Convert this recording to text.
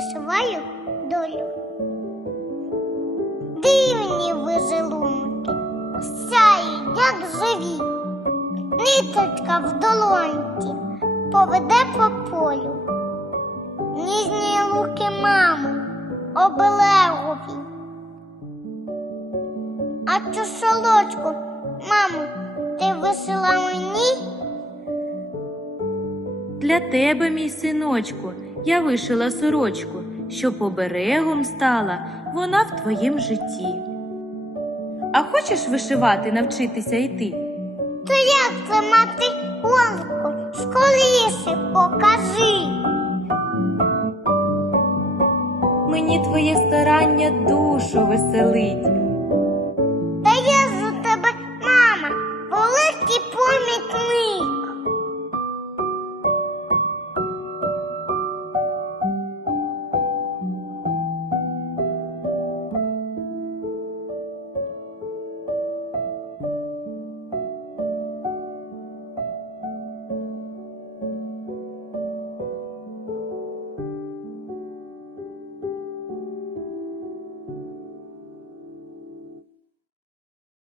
співаю долю. Дивні вижелунки, сяють, як живі. Ниточка в долонці поведе по полю. Ніжні луки мами обелегові. А цю Для тебе, мій синочку, я вишила сорочку, щоб оберегом стала вона в твоїм житті. А хочеш вишивати, навчитися йти? То як це мати голку? Скоріше покажи. Мені твоє старання душу веселить.